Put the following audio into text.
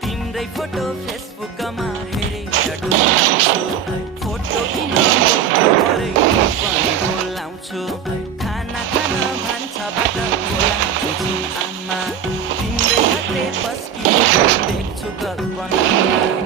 तिम्रै फोटो फेसबुकमा हेरेर डुलाउँछु फोटो किन भरे पनि बोलाउँछु खाना खान भान्साबाट बोलाउँछु जी आमा तिम्रै हातले पस्किएको देख्छु कल्पनामा